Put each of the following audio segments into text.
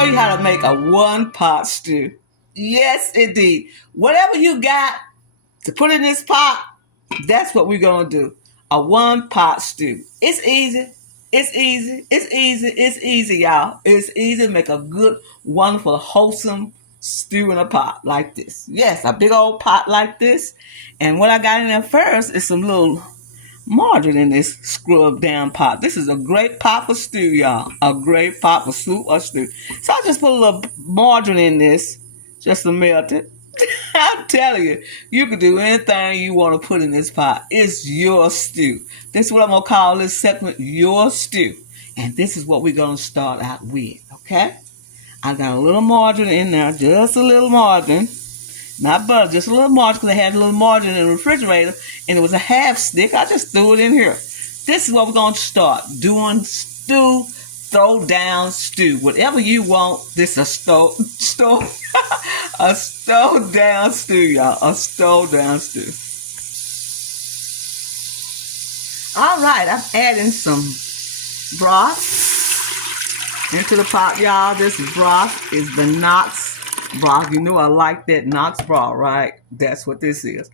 show you how to make a one-pot stew. Yes, indeed. Whatever you got to put in this pot, that's what we're going to do. A one-pot stew. It's easy. It's easy. It's easy. It's easy, y'all. It's easy to make a good, wonderful, wholesome stew in a pot like this. Yes, a big old pot like this. And what I got in there first is some little margarine in this scrubbed down pot. This is a great pot for stew, y'all. A great pot for soup or stew. So I just put a little margarine in this just to melt it. I'm telling you, you can do anything you want to put in this pot. It's your stew. This is what I'm going to call this segment, your stew. And this is what we're going to start out with, okay? I got a little margarine in there, just a little margarine. Not butter, just a little margarine, because I had a little margarine in the refrigerator, and it was a half stick. I just threw it in here. This is what we're going to start doing. Stew, throw down stew. Whatever you want, this is a a stove down stew, y'all. A stove down stew. All right, I'm adding some broth into the pot, y'all. This broth is the Knox broth. You know I like that Knox broth, right? That's what this is.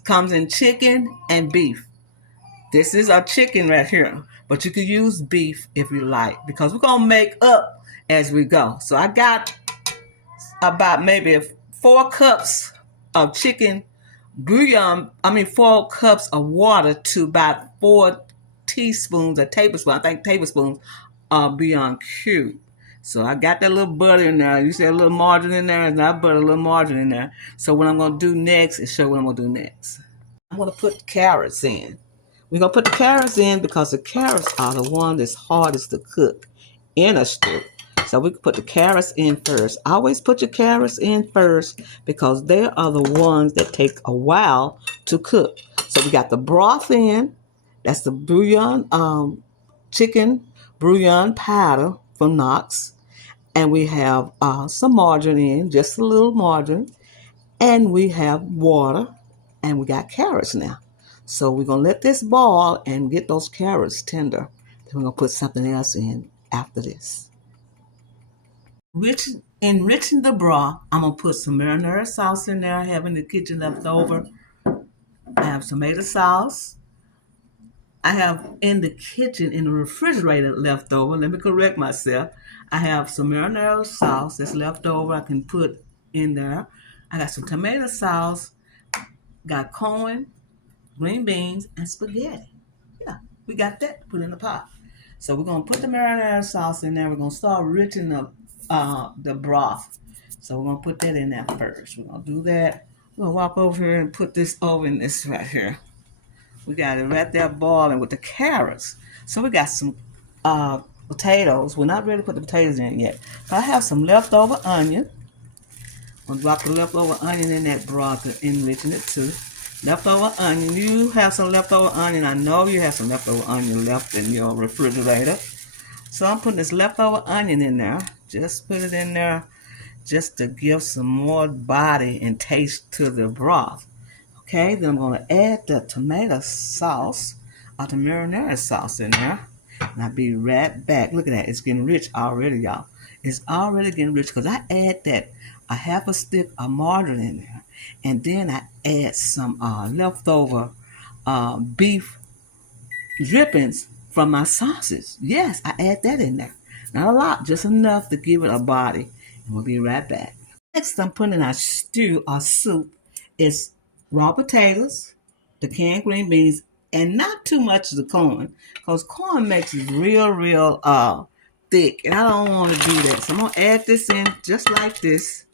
Comes in chicken and beef. This is a chicken right here, but you can use beef if you like, because we're gonna make up as we go. So I got about maybe 4 cups of chicken bouillon. 4 cups of water to about 4 tablespoons of bouillon cube. So I got that little butter in there. You see a little margarine in there? It's not butter, a little margarine in there. So what I'm going to do next is show what I'm going to do next. I'm going to put carrots in. We're going to put the carrots in because the carrots are the one that's hardest to cook in a stew. So we can put the carrots in first. Always put your carrots in first because they are the ones that take a while to cook. So we got the broth in. That's the bouillon, chicken bouillon powder from Knox. And we have some margarine in, just a little margarine. And we have water. And we got carrots now. So we're going to let this boil and get those carrots tender. Then we're going to put something else in after this. Enriching the broth, I'm going to put some marinara sauce in there I have in the kitchen left over. I have tomato sauce. I have in the kitchen, in the refrigerator left over. Let me correct myself. I have some marinara sauce that's left over I can put in there. I got some tomato sauce, got corn, green beans, and spaghetti. Yeah, we got that to put in the pot. So we're going to put the marinara sauce in there. We're going to start enriching the broth. So we're going to put that in there first. We're going to do that. We're going to walk over here and put this over in this right here. We got it right there boiling with the carrots. So we got some potatoes. We're not ready to put the potatoes in yet. But I have some leftover onion. I'm going to drop the leftover onion in that broth to enriching it too. Leftover onion. You have some leftover onion. I know you have some leftover onion left in your refrigerator. So I'm putting this leftover onion in there. Just put it in there just to give some more body and taste to the broth. Okay, then I'm going to add the tomato sauce or the marinara sauce in there. And I'll be right back. Look at that. It's getting rich already, y'all. It's already getting rich because I add that a half a stick of margarine in there. And then I add some leftover beef drippings from my sauces. Yes, I add that in there. Not a lot, just enough to give it a body. And we'll be right back. Next, I'm putting in our stew or soup is raw potatoes, the canned green beans, and not too much of the corn, because corn makes it real thick, and I don't want to do that. So I'm going to add this in just like this.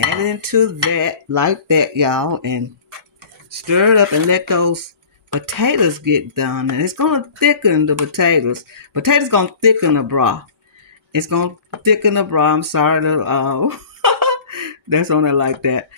Add it into that, like that, y'all, and stir it up and let those potatoes get done. And it's going to thicken the potatoes. Potatoes going to thicken the broth. It's going to thicken the broth. I'm sorry to, that's on there like that.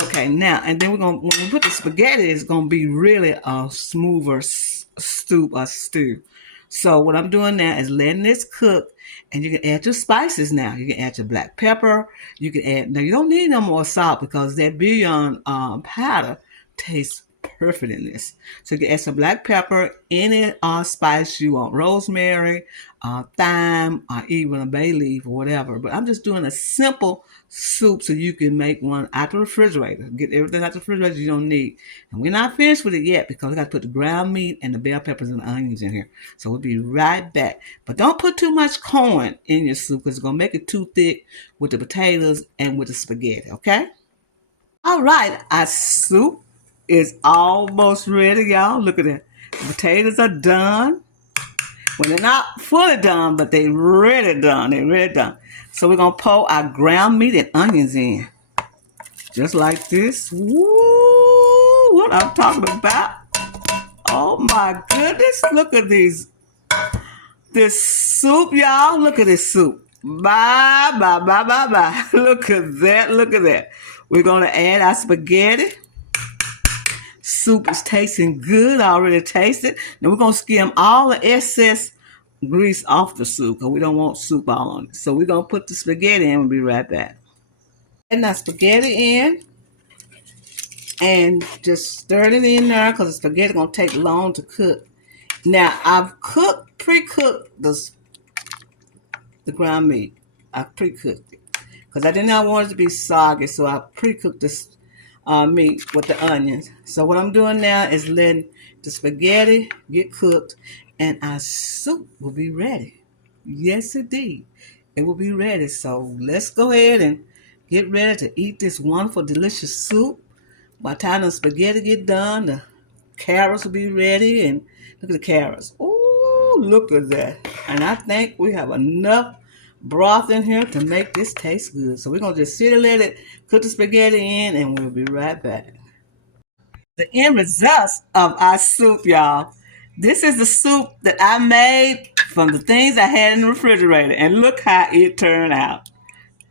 Okay, now, and then when we put the spaghetti, it's going to be really a smoother stew. So what I'm doing now is letting this cook, and you can add your spices now. You can add your black pepper. You can add, now you don't need no more salt because that bouillon powder tastes perfect in this. So you can add some black pepper, any spice you want, rosemary, thyme, or even a bay leaf or whatever. But I'm just doing a simple soup so you can make one out the refrigerator. Get everything out the refrigerator you don't need. And we're not finished with it yet because we got to put the ground meat and the bell peppers and the onions in here. So we'll be right back. But don't put too much corn in your soup because it's going to make it too thick with the potatoes and with the spaghetti, okay? All right, our soup is almost ready, y'all. Look at that. The potatoes are done. Well, they're not fully done, but they really done. They're really done. So we're going to pour our ground meat and onions in. Just like this. Woo! What I'm talking about. Oh, my goodness. Look at these. This soup, y'all. Look at this soup. Bye, bye, bye, bye, bye. Look at that. Look at that. We're going to add our spaghetti. Soup is tasting good. I already tasted. Now we're going to skim all the excess grease off the soup because we don't want soup all on it. So we're going to put the spaghetti in. We'll be right back. Add our spaghetti in and just stir it in there because the spaghetti is going to take long to cook. Now I've pre-cooked the ground meat. I pre-cooked it because I did not want it to be soggy, so I pre-cooked this meat with the onions. So what I'm doing now is letting the spaghetti get cooked and our soup will be ready. Yes, indeed. It will be ready. So let's go ahead and get ready to eat this wonderful, delicious soup. By the time the spaghetti get done, the carrots will be ready. And look at the carrots. Ooh, look at that. And I think we have enough broth in here to make this taste good. So we're going to just sit and let it cook the spaghetti in and we'll be right back. The end results of our soup, y'all. This is the soup that I made from the things I had in the refrigerator. And look how it turned out.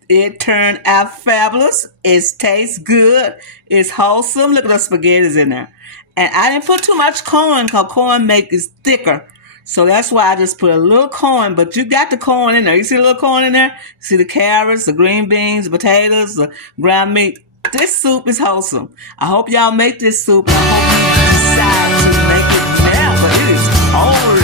It turned out fabulous. It tastes good. It's wholesome. Look at the spaghetti's in there. And I didn't put too much corn because corn makes it thicker. So that's why I just put a little corn, but you got the corn in there. You see the little corn in there? You see the carrots, the green beans, the potatoes, the ground meat. This soup is wholesome. I hope y'all make this soup. I hope you decide to make it now, but it is wholesome.